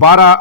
12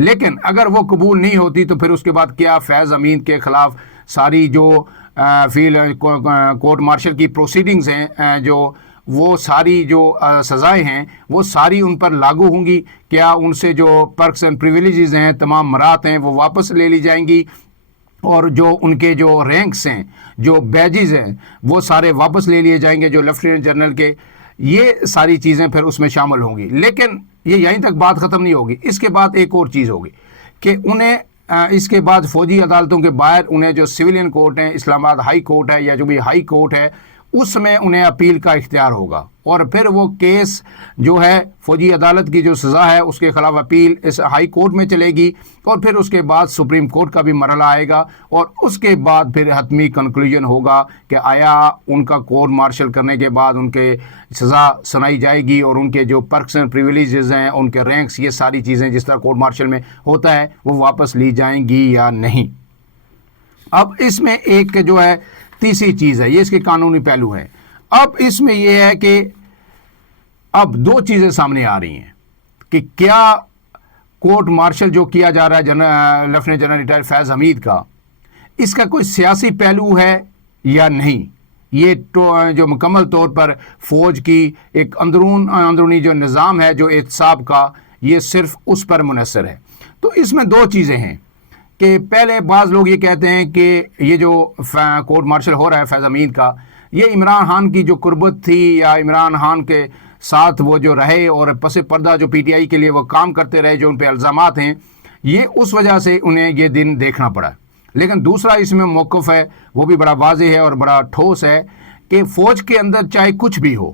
لیکن اگر وہ قبول نہیں ہوتی تو پھر اس کے بعد کیا فیض امین کے خلاف ساری جو کورٹ مارشل کی پروسیڈنگز ہیں، جو وہ ساری جو سزائیں ہیں وہ ساری ان پر لاگو ہوں گی؟ کیا ان سے جو پرکس اینڈ پریویلیجز ہیں، تمام مرات ہیں، وہ واپس لے لی جائیں گی؟ اور جو ان کے جو رینکس ہیں، جو بیجز ہیں، وہ سارے واپس لے لیے جائیں گے جو لیفٹیننٹ جنرل کے؟ یہ ساری چیزیں پھر اس میں شامل ہوں گی۔ لیکن یہ یہیں تک بات ختم نہیں ہوگی، اس کے بعد ایک اور چیز ہوگی کہ انہیں اس کے بعد فوجی عدالتوں کے باہر انہیں جو سویلین کورٹ ہیں، اسلام آباد ہائی کورٹ ہے یا جو بھی ہائی کورٹ ہے، اس میں انہیں اپیل کا اختیار ہوگا، اور پھر وہ کیس جو ہے فوجی عدالت کی جو سزا ہے اس کے خلاف اپیل اس ہائی کورٹ میں چلے گی، اور پھر اس کے بعد سپریم کورٹ کا بھی مرحلہ آئے گا، اور اس کے بعد پھر حتمی کنکلوژن ہوگا کہ آیا ان کا کورٹ مارشل کرنے کے بعد ان کے سزا سنائی جائے گی، اور ان کے جو پرکس اینڈ پریویلیجز ہیں، ان کے رینکس، یہ ساری چیزیں جس طرح کورٹ مارشل میں ہوتا ہے وہ واپس لی جائیں گی یا نہیں۔ اب اس میں ایک جو ہے تیسری چیز ہے، یہ اس کے قانونی پہلو ہے۔ اب اس میں یہ ہے کہ اب دو چیزیں سامنے آ رہی ہیں کہ کیا کورٹ مارشل جو کیا جا رہا ہے لیفٹیننٹ جنرل ریٹائر فیض حمید کا، اس کا کوئی سیاسی پہلو ہے یا نہیں؟ یہ جو مکمل طور پر فوج کی ایک اندرونی جو نظام ہے جو احتساب کا، یہ صرف اس پر منحصر ہے۔ تو اس میں دو چیزیں ہیں کہ پہلے بعض لوگ یہ کہتے ہیں کہ یہ جو کورٹ مارشل ہو رہا ہے فیض حمید کا، یہ عمران خان کی جو قربت تھی یا عمران خان کے ساتھ وہ جو رہے اور پس پردہ جو پی ٹی آئی کے لیے وہ کام کرتے رہے، جو ان پہ الزامات ہیں، یہ اس وجہ سے انہیں یہ دن دیکھنا پڑا۔ لیکن دوسرا اس میں موقف ہے، وہ بھی بڑا واضح ہے اور بڑا ٹھوس ہے کہ فوج کے اندر چاہے کچھ بھی ہو،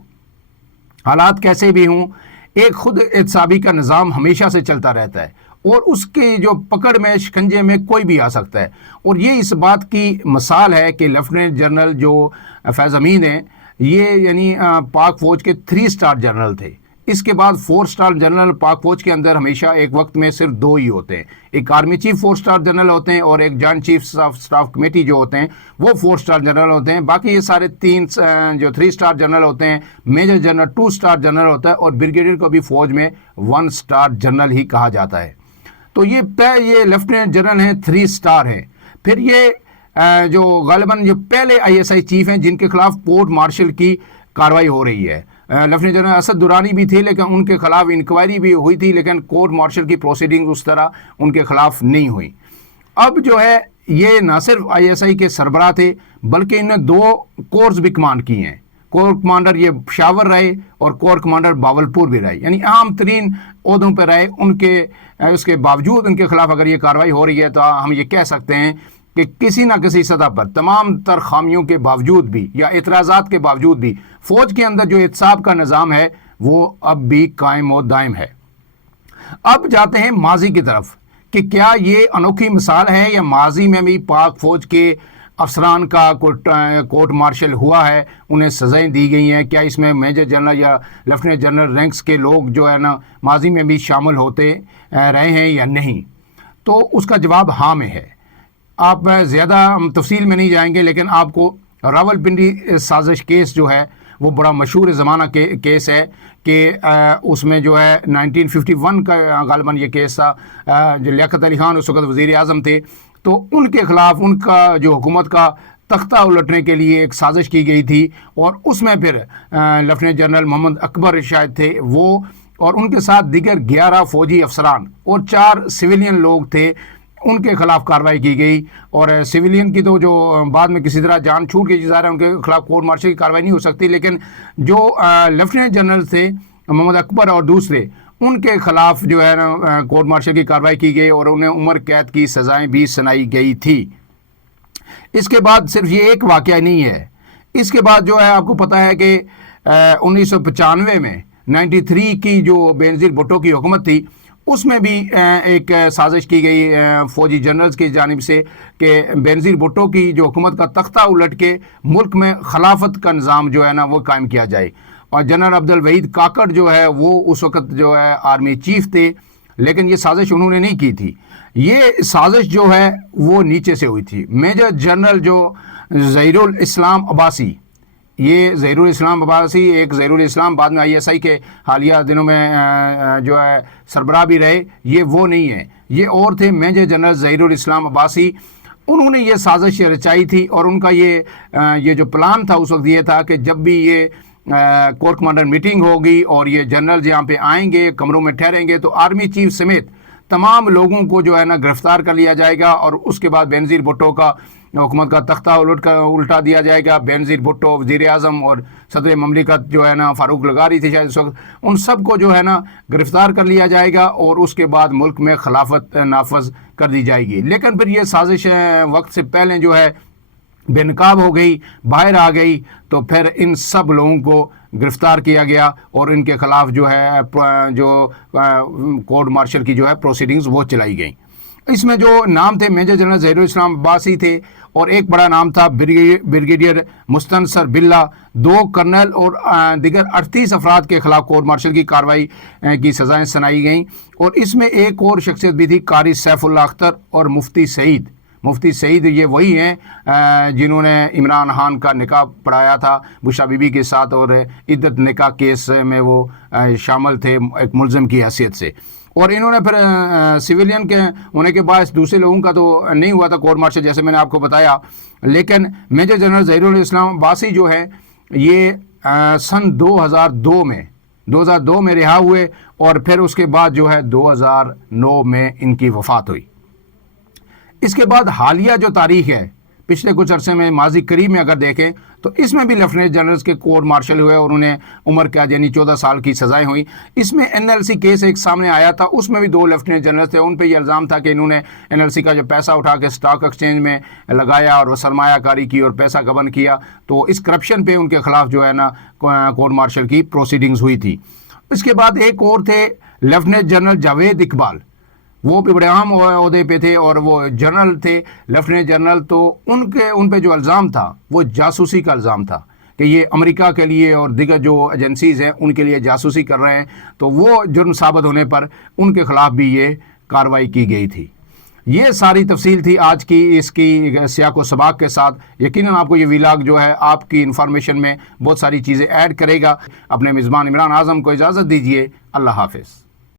حالات کیسے بھی ہوں، ایک خود احتسابی کا نظام ہمیشہ سے چلتا رہتا ہے، اور اس کے جو پکڑ میں شکنجے میں کوئی بھی آ سکتا ہے۔ اور یہ اس بات کی مثال ہے کہ لیفٹیننٹ جنرل جو فیض حمید ہیں، یہ یعنی پاک فوج کے 3 اسٹار جنرل تھے۔ اس کے بعد 4 اسٹار جنرل پاک فوج کے اندر ہمیشہ ایک وقت میں صرف 2 ہی ہوتے ہیں، ایک آرمی چیف 4 اسٹار جنرل ہوتے ہیں، اور ایک جوائنٹ چیف اسٹاف کمیٹی جو ہوتے ہیں وہ 4 اسٹار جنرل ہوتے ہیں۔ باقی یہ سارے 3 جو 3 اسٹار جنرل ہوتے ہیں، میجر جنرل 2 اسٹار جنرل ہوتا ہے، اور بریگیڈیئر کو بھی فوج میں 1 اسٹار جنرل ہی کہا جاتا ہے۔ تو یہ لیفٹیننٹ جنرل ہیں، 3 اسٹار ہیں۔ پھر یہ جو غالباً جو پہلے آئی ایس آئی چیف ہیں جن کے خلاف کورٹ مارشل کی کاروائی ہو رہی ہے، لیفٹیننٹ جنرل اسد درانی بھی تھے، لیکن ان کے خلاف انکوائری بھی ہوئی تھی، لیکن کورٹ مارشل کی پروسیڈنگ اس طرح ان کے خلاف نہیں ہوئی۔ اب جو ہے یہ نہ صرف آئی ایس آئی کے سربراہ تھے، بلکہ انہیں 2 کورس بھی کمانڈ کی ہیں۔ کور کمانڈر یہ پشاور رہے اور کور کمانڈر باولپور بھی رہے، یعنی اہم ترین عہدوں پہ رہے۔ اس کے باوجود ان کے خلاف اگر یہ کاروائی ہو رہی ہے تو ہم یہ کہہ سکتے ہیں کہ کسی نہ کسی سطح پر تمام تر خامیوں کے باوجود بھی یا اعتراضات کے باوجود بھی فوج کے اندر جو احتساب کا نظام ہے وہ اب بھی قائم و دائم ہے۔ اب جاتے ہیں ماضی کی طرف کہ کیا یہ انوکھی مثال ہے یا ماضی میں بھی پاک فوج کے افسران کا کورٹ مارشل ہوا ہے، انہیں سزائیں دی گئی ہیں؟ کیا اس میں میجر جنرل یا لیفٹیننٹ جنرل رینکس کے لوگ جو ہے نا ماضی میں بھی شامل ہوتے رہے ہیں یا نہیں؟ تو اس کا جواب ہاں میں ہے۔ آپ زیادہ تفصیل میں نہیں جائیں گے، لیکن آپ کو راولپنڈی سازش کیس جو ہے وہ بڑا مشہور زمانہ کیس ہے کہ اس میں جو ہے 1951 کا غالباً یہ کیس تھا، جو لیاقت علی خان اس وقت وزیر اعظم تھے، تو ان کے خلاف ان کا جو حکومت کا تختہ الٹنے کے لیے ایک سازش کی گئی تھی، اور اس میں پھر لیفٹیننٹ جنرل محمد اکبر شاید تھے وہ، اور ان کے ساتھ دیگر 11 فوجی افسران اور 4 سویلین لوگ تھے، ان کے خلاف کارروائی کی گئی۔ اور سویلین کی تو جو بعد میں کسی طرح جان چھوٹ کے ظاہر ہے ان کے خلاف کورٹ مارشل کی کارروائی نہیں ہو سکتی، لیکن جو لیفٹیننٹ جنرل تھے محمد اکبر اور دوسرے، ان کے خلاف جو ہے نا کورٹ مارشل کی کارروائی کی گئی اور انہیں عمر قید کی سزائیں بھی سنائی گئی تھی۔ اس کے بعد صرف یہ ایک واقعہ نہیں ہے، اس کے بعد جو ہے آپ کو پتہ ہے کہ 1995 میں 93 کی جو بینظیر بھٹو کی حکومت تھی، اس میں بھی ایک سازش کی گئی فوجی جنرلز کی جانب سے کہ بینظیر بھٹو کی جو حکومت کا تختہ الٹ کے ملک میں خلافت کا نظام جو ہے نا وہ قائم کیا جائے۔ اور جنرل عبدالوحید کاکڑ جو ہے وہ اس وقت جو ہے آرمی چیف تھے، لیکن یہ سازش انہوں نے نہیں کی تھی، یہ سازش جو ہے وہ نیچے سے ہوئی تھی۔ میجر جنرل جو ظہیر الاسلام عباسی، یہ ظہیر الاسلام عباسی ایک ظہیر الاسلام بعد میں ISI کے حالیہ دنوں میں جو ہے سربراہ بھی رہے، یہ وہ نہیں ہے، یہ اور تھے میجر جنرل ظہیر الاسلام عباسی۔ انہوں نے یہ سازش رچائی تھی اور ان کا یہ جو پلان تھا اس وقت یہ تھا کہ جب بھی یہ کور کمانڈر میٹنگ ہوگی اور یہ جنرل یہاں پہ آئیں گے، کمروں میں ٹھہریں گے، تو آرمی چیف سمیت تمام لوگوں کو جو ہے نا گرفتار کر لیا جائے گا اور اس کے بعد بینظیر بھٹو کا حکومت کا تختہ الٹا دیا جائے گا۔ بینظیر بھٹو، وزیر اعظم اور صدر مملکت جو ہے نا فاروق لغاری تھی شاید اس وقت، ان سب کو جو ہے نا گرفتار کر لیا جائے گا اور اس کے بعد ملک میں خلافت نافذ کر دی جائے گی۔ لیکن پھر یہ سازش وقت سے پہلے جو ہے بے نقاب ہو گئی، باہر آ گئی، تو پھر ان سب لوگوں کو گرفتار کیا گیا اور ان کے خلاف جو ہے جو کورٹ مارشل کی جو ہے پروسیڈنگز وہ چلائی گئیں۔ اس میں جو نام تھے میجر جنرل ظہیر الاسلام عباسی تھے اور ایک بڑا نام تھا بریگیڈیئر مستنصر باللہ، 2 کرنل اور دیگر 38 افراد کے خلاف کورٹ مارشل کی کارروائی کی سزائیں سنائی گئیں، اور اس میں ایک اور شخصیت بھی تھی، قاری سیف اللہ اختر اور مفتی سعید۔ مفتی سعید یہ وہی ہیں جنہوں نے عمران خان کا نکاح پڑھایا تھا بشرا بی بی کے ساتھ، اور عدت نکاح کیس میں وہ شامل تھے ایک ملزم کی حیثیت سے، اور انہوں نے پھر سویلین کے ہونے کے باعث دوسرے لوگوں کا تو نہیں ہوا تھا کورٹ مارشل جیسے میں نے آپ کو بتایا، لیکن میجر جنرل ظہیر الاسلام عباسی جو ہے یہ سن 2002 میں رہا ہوئے، اور پھر اس کے بعد جو ہے 2009 میں ان کی وفات ہوئی۔ اس کے بعد حالیہ جو تاریخ ہے پچھلے کچھ عرصے میں، ماضی قریب میں اگر دیکھیں تو اس میں بھی لیفٹیننٹ جنرلز کے کورٹ مارشل ہوئے اور انہیں عمر قید یعنی 14 سال کی سزائیں ہوئیں۔ اس میں NLC کیس ایک سامنے آیا تھا، اس میں بھی 2 لیفٹیننٹ جنرل تھے، ان پہ یہ الزام تھا کہ انہوں نے NLC کا جو پیسہ اٹھا کے اسٹاک ایکسچینج میں لگایا اور وہ سرمایہ کاری کی اور پیسہ گبن کیا، تو اس کرپشن پہ ان کے خلاف جو ہے نا کورٹ مارشل کی پروسیڈنگز ہوئی تھی۔ اس کے بعد ایک اور تھے لیفٹیننٹ جنرل جاوید اقبال، وہ بھی بڑے اہم عہدے پہ تھے اور وہ جنرل تھے، لیفٹیننٹ جنرل، تو ان پہ جو الزام تھا وہ جاسوسی کا الزام تھا کہ یہ امریکہ کے لیے اور دیگر جو ایجنسیز ہیں ان کے لیے جاسوسی کر رہے ہیں، تو وہ جرم ثابت ہونے پر ان کے خلاف بھی یہ کارروائی کی گئی تھی۔ یہ ساری تفصیل تھی آج کی اس کی سیاق و سباق کے ساتھ۔ یقیناً آپ کو یہ ویلاگ جو ہے آپ کی انفارمیشن میں بہت ساری چیزیں ایڈ کرے گا۔ اپنے میزبان عمران اعظم کو اجازت دیجیے، اللہ حافظ۔